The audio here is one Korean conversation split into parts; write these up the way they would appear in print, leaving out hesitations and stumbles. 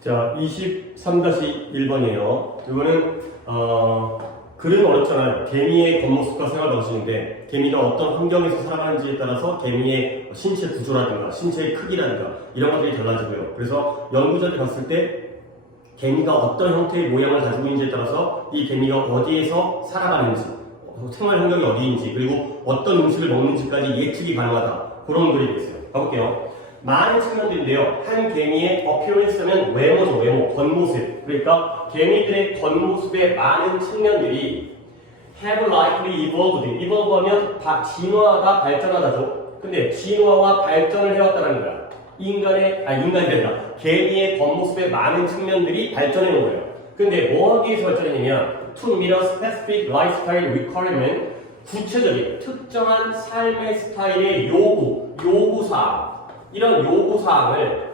자, 23-1번이에요. 이거는 글은 어렵잖아요. 개미의 겉모습과 생활 방식인데 개미가 어떤 환경에서 살아가는지에 따라서 개미의 신체 구조라든가 신체의 크기라든가 이런 것들이 달라지고요. 그래서 연구자들이 봤을 때 개미가 어떤 형태의 모양을 가지고 있는지에 따라서 이 개미가 어디에서 살아가는지, 생활 환경이 어디인지, 그리고 어떤 음식을 먹는지까지 예측이 가능하다. 그런 글이 있어요. 가볼게요. 많은 측면들인데요. 한 개미의 appearance는 외모죠, 외모, 겉모습. 그러니까 개미들의 겉모습의 많은 측면들이 have likely evolved. evolve 하면 진화가 발전하다죠. 근데 진화와 발전을 해왔다는 거야. 인간이 된다. 개미의 겉모습의 많은 측면들이 발전해 온 거예요. 근데 뭐 하기 위해서 발전했느냐? To meet a specific lifestyle requirement. 구체적인 특정한 삶의 스타일의 요구사항. 이런 요구사항을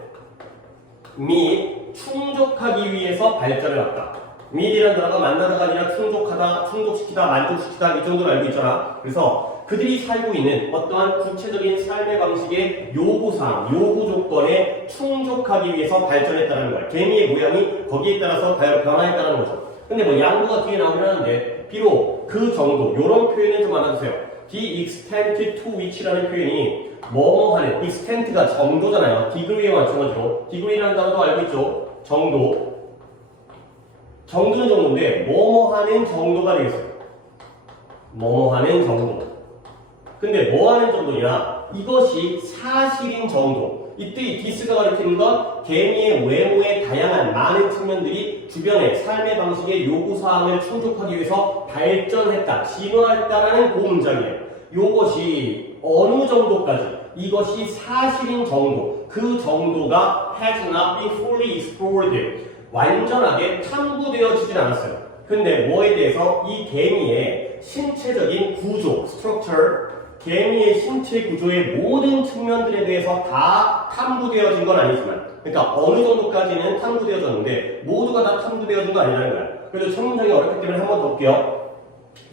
충족하기 위해서 발전해 왔다. meet이라는 단어가 만나다가 아니라 충족하다, 충족시키다, 만족시키다 이 정도로 알고 있잖아. 그래서 그들이 살고 있는 어떠한 구체적인 삶의 방식의 요구사항, 요구조건에 충족하기 위해서 발전했다는 거야. 개미의 모양이 거기에 따라서 변화했다는 거죠. 근데 뭐 양보가 뒤에 나오긴 하는데 비록 그 정도, 요런 표현은 좀 알아두세요. The extent to which라는 표현이 뭐뭐하는, extent가 정도잖아요. degree에 마찬가지로 degree라는 단어도 알고 있죠. 정도는 정도인데 뭐뭐하는 정도가 되겠어요. 뭐뭐하는 정도. 근데 뭐하는 정도냐? 이것이 사실인 정도. 이때 이 this가 가리키는 건 개미의 외모의 다양한 많은 측면들이 주변의 삶의 방식의 요구사항을 충족하기 위해서 발전했다, 진화했다라는 그 문장이에요. 요것이 어느 정도까지, 이것이 사실인 정도, 그 정도가 has not been fully explored. 완전하게 탐구되어지진 않았어요. 근데 뭐에 대해서 이 개미의 신체적인 구조, structure, 개미의 신체 구조의 모든 측면들에 대해서 다 탐구되어진 건 아니지만, 그러니까 어느 정도까지는 탐구되어졌는데 모두가 다 탐구되어진 거 아니라는 거야. 그래도 첫 문장이 어렵기 때문에 한 번 더 볼게요.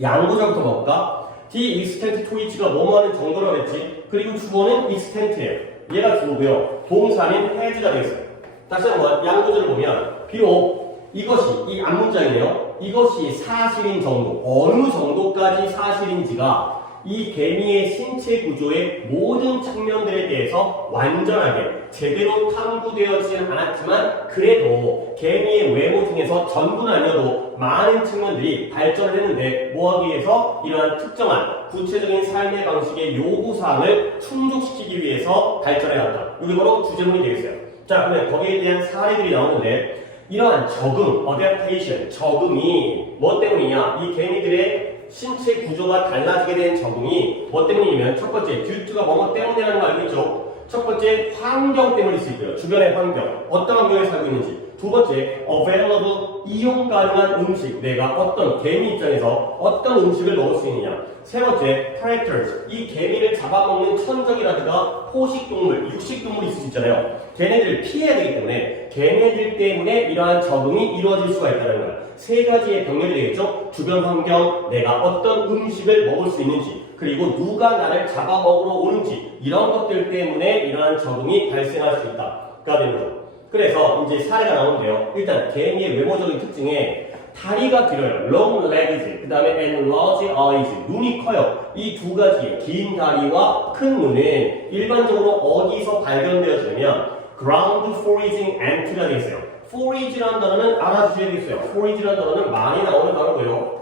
양보자부터 볼까? The extent to which가 뭐뭐하는 정도라고 했지. 그리고 주어는 extent예요. 얘가 주어고요. 동사는 has가 되겠어요. 다시 한번 양보자를 보면 비록 이것이, 이 앞문장이네요. 이것이 사실인 정도, 어느 정도까지 사실인지가 이 개미의 신체 구조의 모든 측면들에 대해서 완전하게 제대로 탐구되어지진 않았지만 그래도 개미의 외모 중에서 전부는 아니어도 많은 측면들이 발전을 했는데 뭐 하기 위해서? 이러한 특정한 구체적인 삶의 방식의 요구사항을 충족시키기 위해서 발전해왔다. 이게 바로 주제문이 되겠어요. 자, 그러면 거기에 대한 사례들이 나오는데 이러한 적응, adaptation, 적응이 뭐 때문이냐? 이 개미들의 신체 구조가 달라지게 된 적응이 뭐 때문이냐면 첫 번째, due가 뭐뭐 때문이라는 거 알고 있죠? 첫 번째, 환경 때문일 수 있고요. 주변의 환경, 어떤 환경에 살고 있는지. 두 번째, available, 이용 가능한 음식. 내가 어떤 개미 입장에서 어떤 음식을 먹을 수 있느냐. 세 번째, predators, 이 개미를 잡아먹는 천적이라든가 포식동물, 육식동물이 있을 수 있잖아요. 걔네들을 피해야 되기 때문에 걔네들 때문에 이러한 적응이 이루어질 수가 있다는 거예요. 세 가지의 병렬이 되겠죠. 주변 환경, 내가 어떤 음식을 먹을 수 있는지, 그리고 누가 나를 잡아먹으러 오는지, 이런 것들 때문에 이러한 적응이 발생할 수 있다가 되는 거죠. 그래서 이제 사례가 나오는데요. 일단 개미의 외모적인 특징에 다리가 길어요. long legs, 그 다음에 and large eyes, 눈이 커요. 이 두 가지의 긴 다리와 큰 눈은 일반적으로 어디서 발견되어지냐면 ground foraging ant가 되어 있어요. forage라는 단어는 알아주셔야 되겠어요. forage라는 단어는 많이 나오는 단어고요.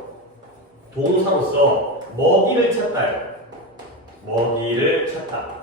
동사로서 먹이를 찾다예요. 먹이를 찾다.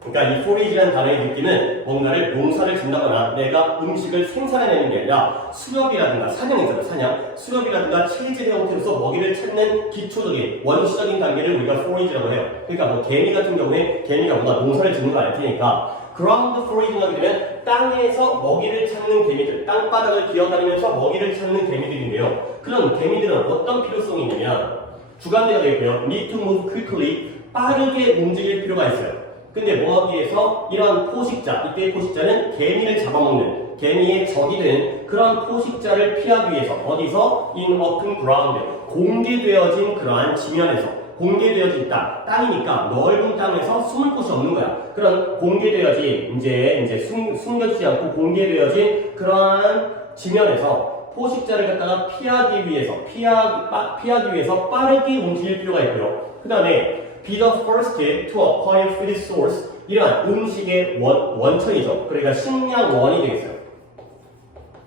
그러니까 이 forage라는 단어의 느낌은 뭔가를 농사를 짓는다거나 내가 음식을 생산해내는 게 아니라 수렵이라든가 사냥이잖아요. 사냥. 수렵이라든가 체질 형태로서 먹이를 찾는 기초적인 원시적인 단계를 우리가 forage라고 해요. 그러니까 뭐 개미 같은 경우에 개미가 뭔가 농사를 짓는 거 아닐 테니까 ground foraging 하게 되면 땅에서 먹이를 찾는 개미들, 땅바닥을 기어다니면서 먹이를 찾는 개미들인데요. 그런 개미들은 어떤 필요성이 있냐면 주관대가 되겠고요. need to move quickly, 빠르게 움직일 필요가 있어요. 근데 뭐 하기 위해서 이러한 포식자, 이때의 포식자는 개미를 잡아먹는 개미의 적이 된 그런 포식자를 피하기 위해서 어디서? in open ground, 공개되어진 그러한 지면에서 공개되어져 있다. 땅이니까 넓은 땅에서 숨을 곳이 없는 거야. 그런 공개되어진 이제 숨겨지지 않고 공개되어진 그러한 지면에서 포식자를 갖다가 피하기 위해서 빠르게 움직일 필요가 있고요. 그 다음에 be the first to acquire food source. 이러한 음식의 원천이죠. 그러니까 식량원이 되겠어요.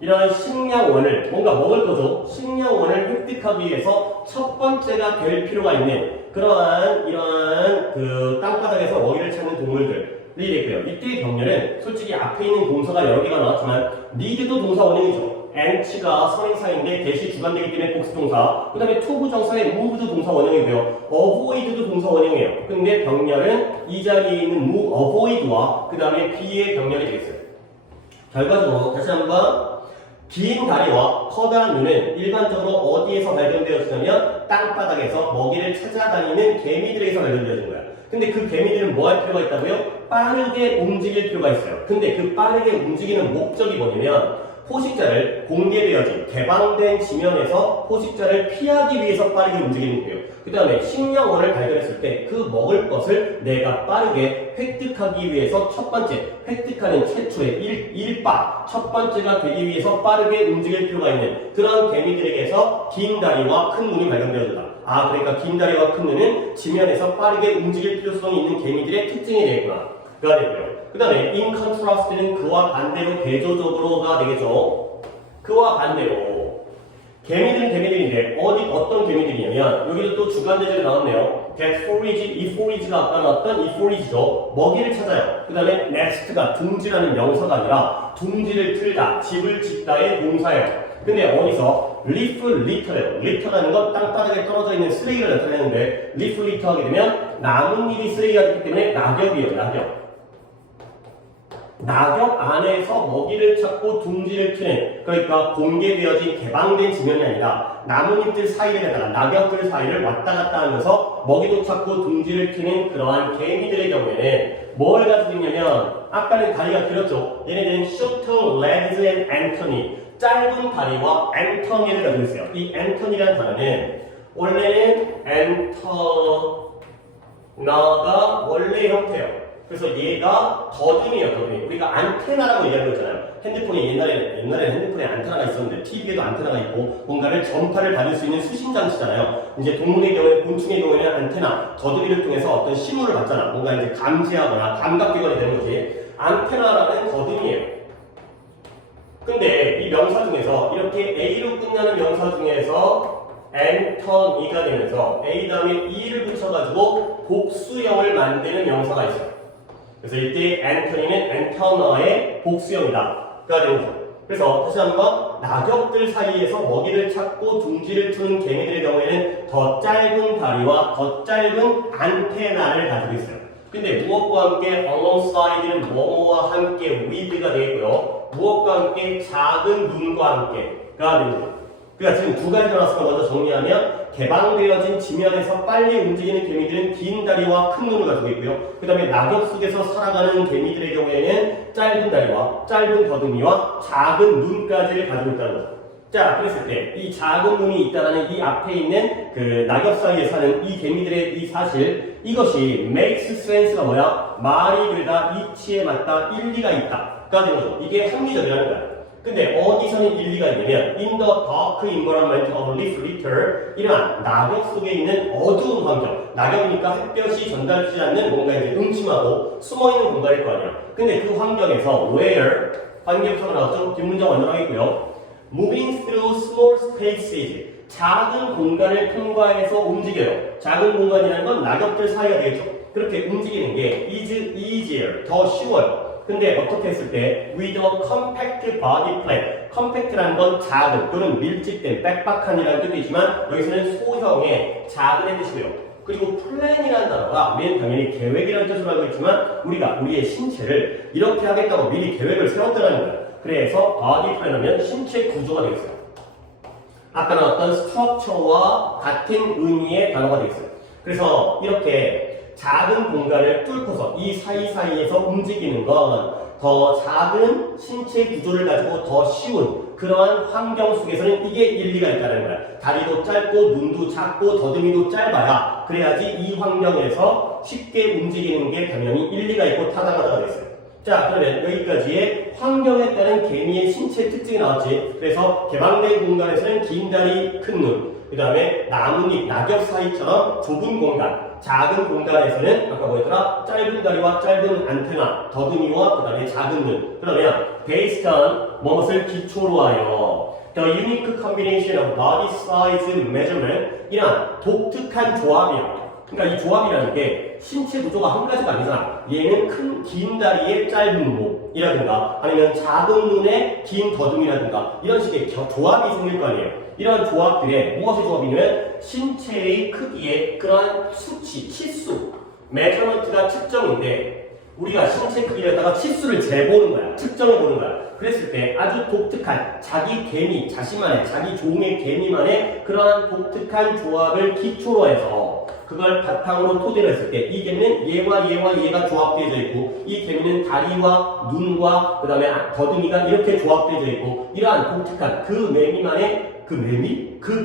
이러한 식량원을 뭔가 먹을 거죠. 식량원을 획득하기 위해서 첫 번째가 될 필요가 있는 그러한 이러한 그 땅바닥에서 먹이를 찾는 동물들이 되고요. 이때의 병렬은 솔직히 앞에 있는 동사가 여러 개가 나왔지만 need도 동사 원형이죠. and가 선행사인데 대시 주관되기 때문에 복수동사. 그 다음에 to 부정사의 move도 동사 원형이고요. avoid도 동사 원형이에요. 근데 병렬은 이 자리에 있는 avoid와 그 다음에 be의 병렬이 되겠어요. 결과적으로 다시 한번 긴 다리와 커다란 눈은 일반적으로 어디에서 발견되었냐면 땅바닥에서 먹이를 찾아다니는 개미들에게서 발견되어진 거야. 근데 그 개미들은 뭐 할 필요가 있다고요? 빠르게 움직일 필요가 있어요. 근데 그 빠르게 움직이는 목적이 뭐냐면 포식자를 공개되어진 개방된 지면에서 포식자를 피하기 위해서 빠르게 움직이는 거예요. 그 다음에 식량원을 발견했을 때 그 먹을 것을 내가 빠르게 획득하기 위해서 첫 번째 획득하는 최초의 첫 번째가 되기 위해서 빠르게 움직일 필요가 있는 그런 개미들에게서 긴 다리와 큰 눈이 발견되어진다. 그러니까 긴 다리와 큰 눈은 지면에서 빠르게 움직일 필요성이 있는 개미들의 특징이 되겠구나. 그가 되고요. 그 다음에 in contrast는 그와 반대로 대조적으로가 되겠죠. 그와 반대로 개미들은 개미들인데 어떤 개미들이냐면 여기도 또 주관대절이 나왔네요. that forage, 이 forage가 아까 나왔던 이 forage죠. 먹이를 찾아요. 그 다음에 nest가 둥지라는 명사가 아니라 둥지를 틀다, 집을 짓다의 동사예요. 근데 어디서 leaf litter래요. litter라는 건 땅바닥에 떨어져 있는 쓰레기를 나타내는데 leaf litter 하게 되면 나뭇잎이 쓰레기가 되기 때문에 낙엽이에요. 낙엽 안에서 먹이를 찾고 둥지를 트는, 그러니까 공개되어진 개방된 지면이 아니라 나뭇잎들 사이에다가 낙엽들 사이를 왔다 갔다 하면서 먹이도 찾고 둥지를 트는 그러한 개미들의 경우에는 뭘 가지고 있냐면 아까는 다리가 길었죠. 얘네들은 short legs and antennae, 짧은 다리와 antennae를 가지고 있어요. 이 antennae라는 단어는 원래는 antenna가 원래 형태예요. 그래서 얘가 더듬이에요, 더듬이. 우리가 안테나라고 얘기하는 거잖아요. 핸드폰이 옛날에 핸드폰에 안테나가 있었는데 TV에도 안테나가 있고 뭔가를 전파를 받을 수 있는 수신 장치잖아요. 이제 동물의 경우에 곤충의 경우에는 안테나, 더듬이를 통해서 어떤 신호를 받잖아. 뭔가 이제 감지하거나 감각기관이 되는 거지. 안테나라는 더듬이에요. 근데 이 명사 중에서 이렇게 A로 끝나는 명사 중에서 antenna가 되면서 A 다음에 E를 붙여가지고 복수형을 만드는 명사가 있어요. 그래서 이때 antennae는 antenna의 복수형이다. 가 되는 거죠. 그래서 다시 한번 낙엽들 사이에서 먹이를 찾고 둥지를 트는 개미들의 경우에는 더 짧은 다리와 더 짧은 안테나를 가지고 있어요. 근데 무엇과 함께 alongside는 뭐뭐와 함께 with가 되겠고요. 무엇과 함께 작은 눈과 함께가 되는 거죠. 그러니까 지금 두 가지 나왔으니까 먼저 정리하면 개방되어진 지면에서 빨리 움직이는 개미들은 긴 다리와 큰 눈을 가지고 있고요. 그 다음에 낙엽 속에서 살아가는 개미들의 경우에는 짧은 다리와 짧은 더듬이와 작은 눈까지를 가지고 있다는 거죠. 자, 그랬을 때 이 작은 눈이 있다는 이 앞에 있는 그 낙엽 사이에 사는 이 개미들의 이 사실, 이것이 makes sense가 뭐야? 말이 되다, 이치에 맞다, 일리가 있다가 되는 거죠. 이게 합리적이라는 거야. 근데 어디서는 일리가 있냐면 in the dark environment of leaf litter, 이러한 낙엽 속에 있는 어두운 환경, 낙엽이니까 햇볕이 전달되지 않는 뭔가 이제 음침하고 숨어있는 공간일 거 아니야. 근데 그 환경에서 where, 환경에서 나왔죠? 뒷문장 완전하겠고요. moving through small spaces, 작은 공간을 통과해서 움직여요. 작은 공간이라는 건 낙엽들 사이가 되겠죠. 그렇게 움직이는 게 is easier, 더 쉬워요. 근데 어떻게 했을 때 with a compact body plan, compact라는 건 작은 또는 밀집된 빽빽한이라는 뜻도 있지만 여기서는 소형의 작은의 뜻이고요. 그리고 plan이라는 단어가 우리는 당연히 계획이라는 뜻으로 알고 있지만 우리가 우리의 신체를 이렇게 하겠다고 미리 계획을 세웠다는 거예요. 그래서 body plan하면 신체 구조가 되겠어요. 아까 나왔던 structure와 같은 의미의 단어가 되겠어요. 그래서 이렇게 작은 공간을 뚫고서 이 사이사이에서 움직이는 건 더 작은 신체 구조를 가지고 더 쉬운 그러한 환경 속에서는 이게 일리가 있다는 거야. 다리도 짧고 눈도 작고 더듬이도 짧아야 그래야지 이 환경에서 쉽게 움직이는 게 당연히 일리가 있고 타당하다고 됐어요. 자, 그러면 여기까지의 환경에 따른 개미의 신체 특징이 나왔지. 그래서 개방된 공간에서는 긴 다리, 큰 눈. 그 다음에 나뭇잎, 낙엽 사이처럼 좁은 공간. 작은 공간에서는 아까 뭐였더라? 짧은 다리와 짧은 안테나, 더듬이와 그 다음에 작은 눈. 그러면 based on 무엇을 기초로 하여 the unique combination of body size measurement 이런 독특한 조합이야. 그러니까 이 조합이라는 게 신체 구조가 한 가지가 아니잖아. 얘는 큰 긴 다리에 짧은 목이라든가 아니면 작은 눈에 긴 더듬이라든가 이런 식의 조합이 생길 거 아니에요. 이런 조합들의 무엇의 조합이냐면 신체의 크기의 그러한 수치, 치수, 메저먼트가 측정인데 우리가 신체 크기를 갖다가 치수를 재보는 거야. 측정해 보는 거야. 그랬을 때 아주 독특한 자기 개미, 자신만의 자기 종의 개미만의 그러한 독특한 조합을 기초로 해서 그걸 바탕으로 토대로 했을 때 이 개미는 얘와 얘가 조합되어져 있고 이 개미는 다리와 눈과 그 다음에 더듬이가 이렇게 조합되어져 있고 이러한 독특한 그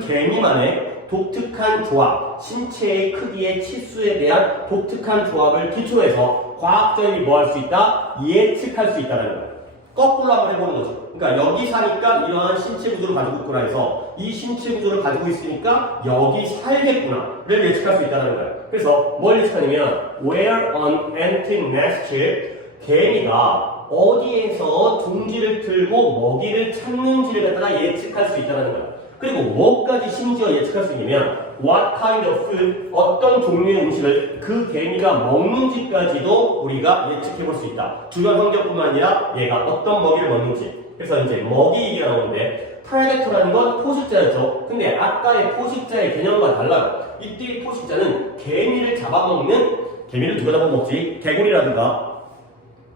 개미만의 독특한 조합, 신체의 크기의 치수에 대한 독특한 조합을 기초로 해서 과학자들이 뭐 할 수 있다? 예측할 수 있다는 거예요. 거꾸로 한번 해보는 거죠. 그러니까 여기 사니까 이러한 신체 구조를 가지고 있구나 해서 이 신체 구조를 가지고 있으니까 여기 살겠구나를 예측할 수 있다는 거예요. 그래서 뭘 예측하냐면 where an ant nests 개미가 어디에서 둥지를 틀고 먹이를 찾는지를 갖다가 예측할 수 있다는 거예요. 그리고 뭐까지 심지어 예측할 수 있냐면 what kind of food, 어떤 종류의 음식을 그 개미가 먹는지까지도 우리가 예측해 볼 수 있다. 주변 환경뿐만 아니라 얘가 어떤 먹이를 먹는지. 그래서 이제 먹이 얘기가 나오는데 프레데터라는 건 포식자였죠. 근데 아까의 포식자의 개념과 달라요. 이때의 포식자는 개미를 잡아먹는, 개미를 누가 잡아먹지? 개구리라든가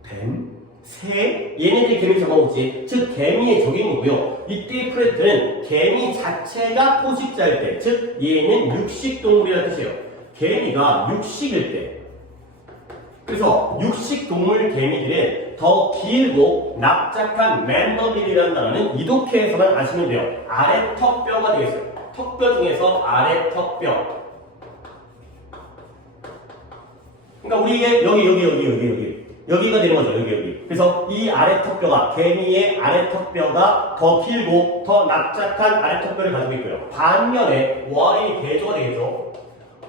뱀? 새? 얘네들이 개미를 잡아먹지. 즉 개미의 적인 거고요. 이때의 프레데터는 개미 자체가 포식자일 때, 즉 얘는 육식동물이라는 뜻이에요. 개미가 육식일 때. 그래서 육식동물 개미들은 더 길고 납작한 맨더밀이라는 단어는 이독해서만 아시면 돼요. 아래 턱뼈가 되겠어요. 턱뼈 중에서 아래 턱뼈. 그러니까 우리의 여기가 되는 거죠. 여기. 그래서 이 아래 턱뼈가, 개미의 아래 턱뼈가 더 길고 더 납작한 아래 턱뼈를 가지고 있고요. 반면에 월이 대조가 되겠죠.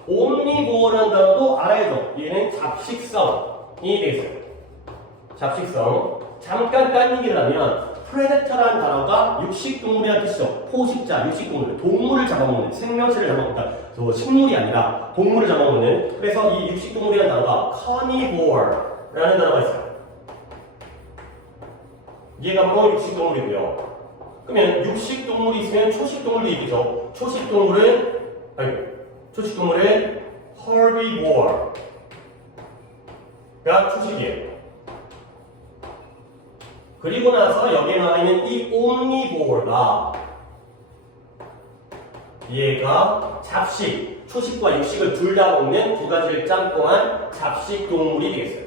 옴니보어라는 단어도 알아야죠. 얘는 잡식성이 되겠어요. 잡식성. 잠깐 딴 얘기를 하면 프레데터라는 단어가 육식동물이라는 뜻이죠. 포식자, 육식동물, 동물을 잡아먹는, 생명체를 잡아먹다. 식물이 아니라 동물을 잡아먹는. 그래서 이 육식동물이라는 단어가 carnivore라는 단어가 있어요. 얘가 뭐 육식동물이고요. 그러면 육식동물이 있으면 초식동물도 있겠죠. 초식동물은 herbivore가 초식이에요. 그리고 나서 여기에 나와 있는 이 omnivore가 얘가 잡식, 초식과 육식을 둘 다 먹는 두 가지를 짬뽕한 잡식 동물이 되겠어요.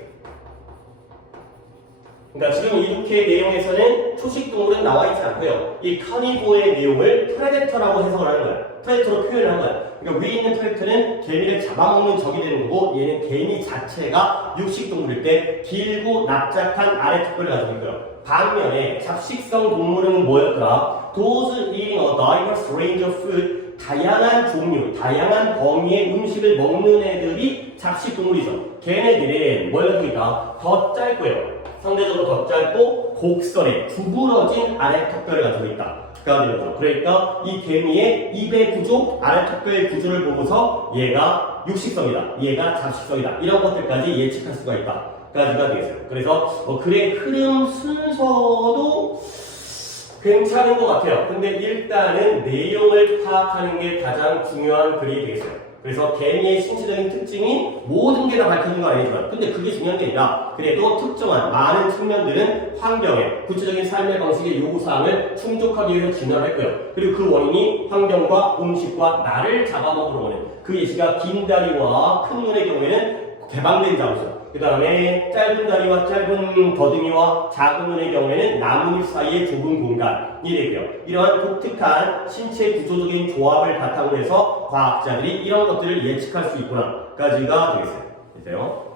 그러니까 지금 이렇게 내용에서는 초식 동물은 나와 있지 않고요. 이 카니보의 내용을 프레데터라고 해석을 하는 거예요. 프레데터로 표현을 한 거예요. 그러니까 위에 있는 프레데터는 개미를 잡아먹는 적이 되는 거고 얘는 개미 자체가 육식 동물일 때 길고 납작한 아래 턱뼈를 가지고 있고요. 반면에 잡식성 동물은 뭐였더라? Those eating a diverse range of food, 다양한 종류, 다양한 범위의 음식을 먹는 애들이 잡식 동물이죠. 걔네들은 뭐였습니까? 더 짧고요. 상대적으로 더 짧고 곡선에 구부러진 아래 턱뼈를 가지고 있다. 그러니까 이 개미의 입의 구조, 아래 턱뼈의 구조를 보고서 얘가 육식성이다, 얘가 잡식성이다, 이런 것들까지 예측할 수가 있다. 까지가 되겠어요. 그래서 글의 흐름 순서도 괜찮은 것 같아요. 근데 일단은 내용을 파악하는 게 가장 중요한 글이 되겠어요. 그래서 개미의 신체적인 특징이 모든 게 다 밝혀진 건 아니지만 근데 그게 중요한 게 아니라 그래도 특정한 많은 측면들은 환경에 구체적인 삶의 방식의 요구사항을 충족하기 위해서 진화를 했고요. 그리고 그 원인이 환경과 음식과 나를 잡아먹으러 오는 그 예시가 긴 다리와 큰 눈의 경우에는 개방된 장소. 그 다음에 짧은 다리와 짧은 더듬이와 작은 눈의 경우에는 나뭇잎 사이의 좁은 공간이 되고요. 이러한 독특한 신체 구조적인 조합을 바탕으로 해서 과학자들이 이런 것들을 예측할 수 있구나까지가 되겠어요.